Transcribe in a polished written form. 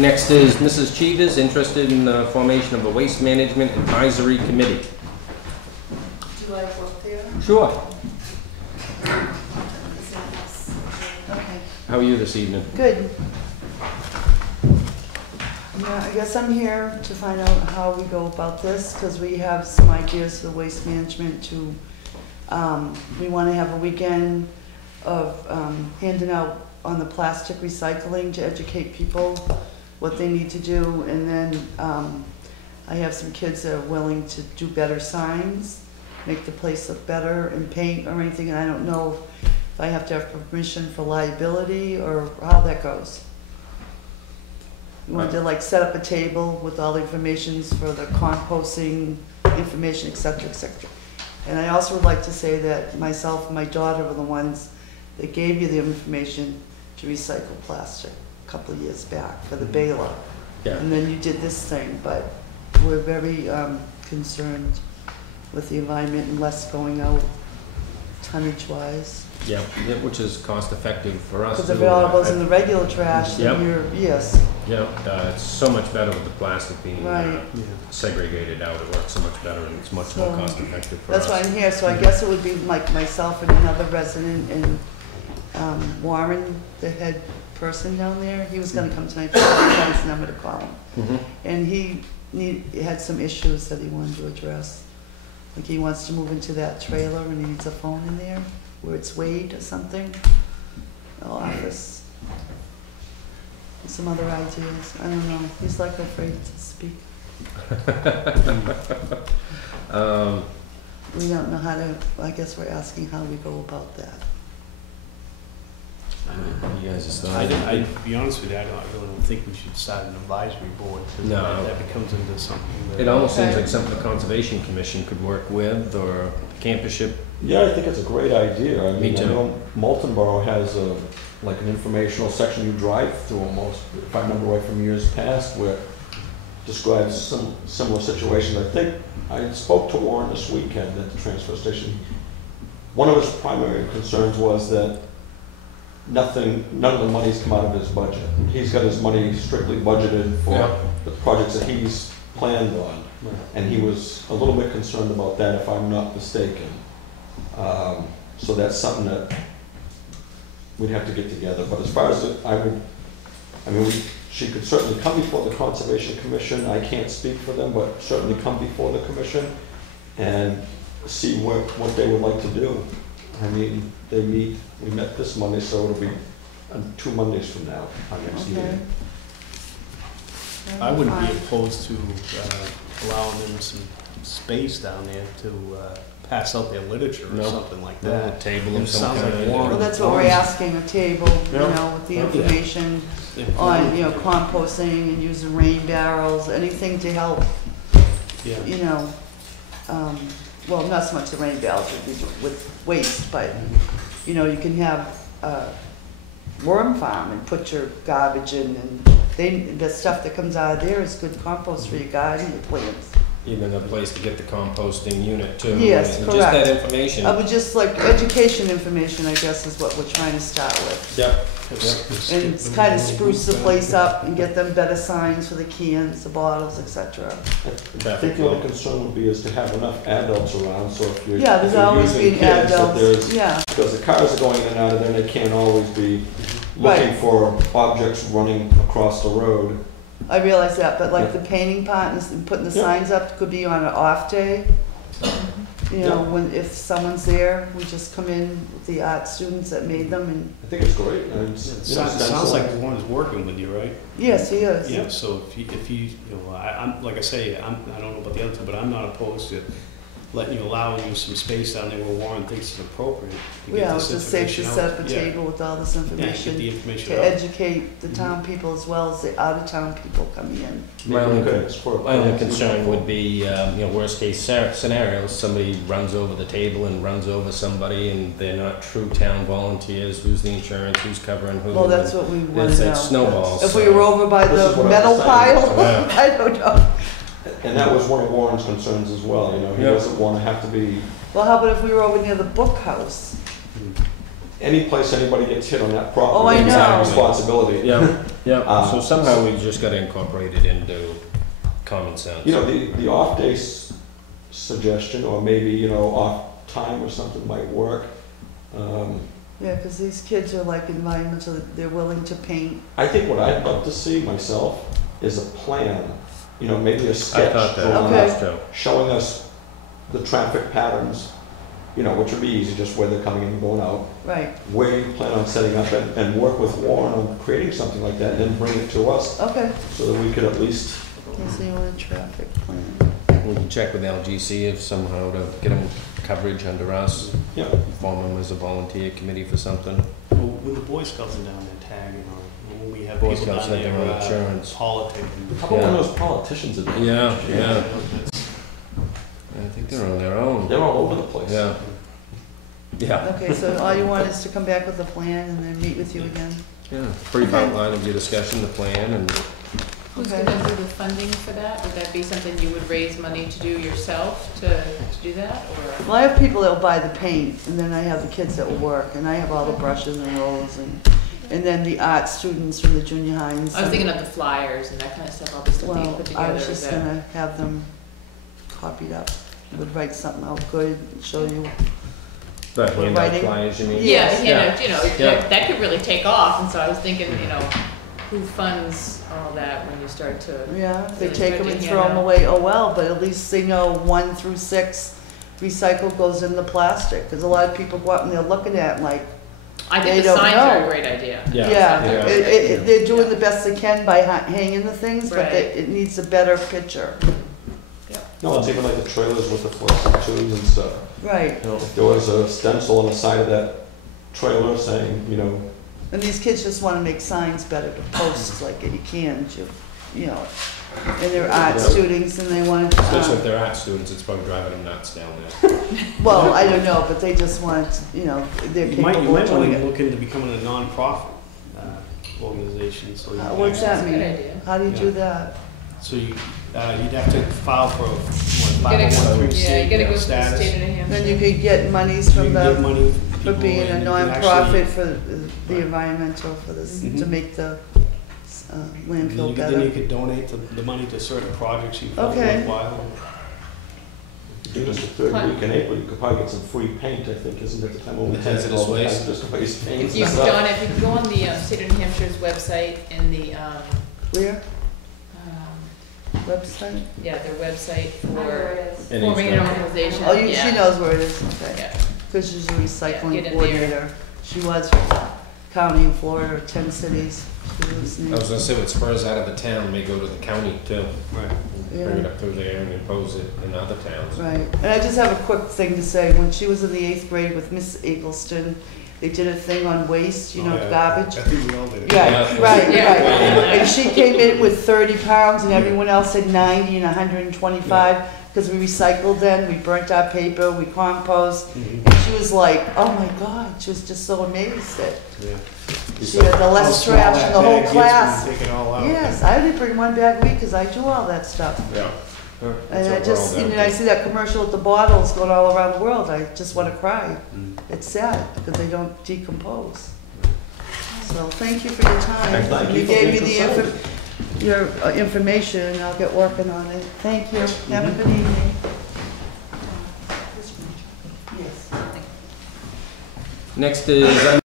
Next is Mrs. Cheevers, interested in the formation of a Waste Management Advisory Committee. Do you like work there? Sure. Okay. How are you this evening? Good. Yeah, I guess I'm here to find out how we go about this, because we have some ideas for the waste management to, we want to have a weekend of handing out on the plastic recycling to educate people what they need to do, and then I have some kids that are willing to do better signs, make the place look better, and paint or anything, and I don't know if I have to have permission for liability or how that goes. We wanted to like set up a table with all the informations for the composting information, et cetera, et cetera. And I also would like to say that myself and my daughter were the ones that gave you the information to recycle plastic a couple of years back for the baler. Yeah. And then you did this thing, but we're very concerned with the environment and less going out tonnage-wise. Yeah, which is cost effective for us. Because if it all goes in the regular trash, then you're, yes. Yeah, it's so much better with the plastic being Right. segregated out. It works so much better and it's much more cost effective for us. That's why I'm here, so I guess it would be like myself and another resident, and Warren, the head person down there, he was gonna come tonight, but I had his number to call him. Mm-hmm. And he had some issues that he wanted to address. Like he wants to move into that trailer and he needs a phone in there, where it's Wade or something, the office. And some other ideas, I don't know, he's like afraid to speak. We don't know how to, I guess we're asking how we go about that. You guys are still. To be honest with you, I really don't think we should start an advisory board, because No. that becomes into something that... It almost seems like something the Conservation Commission could work with, or campusship. Yeah, I think it's a great idea. I Me mean, too. I know Moulton Borough has like an informational section you drive through almost, if I remember right from years past, where it describes some similar situations. I think I spoke to Warren this weekend at the transfer station. One of his primary concerns was that none of the money's come out of his budget. He's got his money strictly budgeted for the projects that he's planned on. Right. And he was a little bit concerned about that, if I'm not mistaken. So that's something that we'd have to get together. But as far as she could certainly come before the Conservation Commission. I can't speak for them, but certainly come before the commission and see what they would like to do. I mean, we met this Monday, so it'll be 2 Mondays from now, our next meeting. I wouldn't be opposed to allowing them some space down there to pass out their literature or something like that. A table of It some sounds like kind. Warren- Well, that's what we're asking, a table, you know, with the information on, you know, composting and using rain barrels, anything to help, Yeah. you know, well, not so much the rain barrels with waste, but, you know, you can have a worm farm and put your garbage in, and the stuff that comes out of there is good compost for your garden, your plants. Even a place to get the composting unit too. Yes, and correct. Just that information. I would just like education information, I guess, is what we're trying to start with. Yep. And it's kind of spruce the place up and get them better signs for the cans, the bottles, etc. I think the only concern would be is to have enough adults around, so if you're Yeah, there's if you're always using been kids, that adults, there's- yeah. Because the cars are going in and out of there, and they can't always be looking Right. for objects running across the road. I realize that, but like the painting part and putting the signs up could be on an off day. You know, if someone's there, we just come in with the art students that made them, and I think it's great. And it's, It you know, sounds like Warren's working with you, right? yes, he is. Yeah, so if he, you know, I'm, like I say, I don't know about the other two, but I'm not opposed to letting you, allowing you some space down there where Warren thinks is appropriate to get Yeah, this it's just safe to information set out. up a Yeah. table with all this Yeah, get information the information to out. educate the town people as well as the out-of-town people coming in. My only My only concern would be, worst case scenarios, somebody runs over the table and runs over somebody and they're not true town volunteers, who's the insurance, who's covering who? Well, that's what we want to know. It snowballs. If we were over by This is the what I metal was pile, saying. Yeah. I don't know. And that was one of Warren's concerns as well. You know, he Yeah. doesn't want to have to be. Well, how about if we were over near the book house? any place anybody gets hit on that property. Oh, I it's our know. responsibility. Yeah, yeah, so Um, somehow we just gotta incorporate it into common sense. You know, the off day suggestion, or maybe, you know, off time or something might work. Yeah, because these kids are like environmental, they're willing to paint. I think what I'd love to see myself is a plan, you know, maybe a I sketch thought that, drawn Okay. up too. showing us the traffic patterns, you know, which would be easy, just where they're coming in and going out, Right, where you plan on setting up, and work with Warren on creating something like that, and then bring it to us, okay. so that we could at least, So you want a traffic plan? We can check with LGC if somehow to get them coverage under us, you know, form them as a volunteer committee for something. Well, when the Boy Scouts are down there tagging, or when we have Boy people Scouts down have their own there insurance. politicking. how about one of those politicians that? Yeah, yeah, That's- I think they're on their own. They're all over the place. Yeah. Yeah, Okay, so all you want is to come back with a plan and then meet with you again? yeah, brief Okay. outline of your discussion, the plan, and Who's Okay. gonna do the funding for that? Would that be something you would raise money to do yourself to do that, or? Well, I have people that will buy the paint, and then I have the kids that will work, and I have all the brushes and rollers, and then the art students from the junior high. And I was some- thinking of the flyers and that kind of stuff, all the stuff that you Well, put I together. was Is just that- gonna have them copied up, would write something out good, show you. the handout Writing. flyers, you mean? Yeah, Yeah. you know, Yeah. that could really take off, and so I was thinking, you know, who funds all that when you start to, Yeah, if they Yeah, take them good and to throw them hand out. away, oh well, but at least they know 1 through 6 recycled goes in the plastic, because a lot of people go out and they're looking at it like, I They think the don't signs are know. a great idea. Yeah. yeah, Yeah. they're doing the best they can by hanging the things, but Right. it needs a better picture. No, it's even like the trailers with the fluorescent tubes and stuff. Right, You know, if there was a stencil on the side of that trailer saying, you know, and these kids just wanna make signs better to post, like you can, you know, and they're art Yeah. students and they want, Especially if they're art students, it's probably driving them nuts down there. well, I don't know, but they just want, you know, they're You might capable of doing want to it. look into becoming a nonprofit organization, so you What's can- that That's a good mean? idea. How do you do Yeah. that? So you'd have to file for, what, Gotta go- 501(c)(3) Yeah, you gotta go to the status. state of New Hampshire. Then you could get monies You from can get the, money for people being a and you can nonprofit actually- for the Right. environmental, for this, to Mhm. make the Then landfill you better. could donate the money to certain projects you felt Okay. worthwhile. do this the third week in April, you could probably get some free paint, I think, isn't it, the time when we The take hazardous all the waste. hazardous waste paint If and you, stuff. John, if you can go on the state of New Hampshire's website and the, Where, um, website? yeah, their website for And forming he's an got- organization. Oh, yeah. she knows where it is, okay. Yeah. Because she's a Yeah, get recycling in there. coordinator. She was for county in Florida, 10 cities. She lives I near. was gonna say, what spurs out of the town may go to the county too. Right. Bring it Yeah. up through there and impose it in other towns. Right, and I just have a quick thing to say, when she was in the 8th grade with Miss Eggleston, they did a thing on waste, you know, Oh, yeah. garbage. I think we all did it. Yeah, Yeah. right, Yeah. right. And she came in with 30 pounds and everyone else had 90 and 125, because we recycled then, we burnt our paper, we compost. Mhm. And she was like, oh my God, she was just so amazed that Yeah. she had the How less small trash that in the whole bag gets when you class. Take it all out. Yes, I only bring one bag a week because I do all that stuff. Yeah. And I just, you know, I see that commercial with the bottles going all around the world, I just want to cry. Mm. It's sad because they don't decompose. So thank you for your time. Thank you for gave me being the concerned. your information, and I'll get working on it. Thank you. Have a good evening. Yes. Next is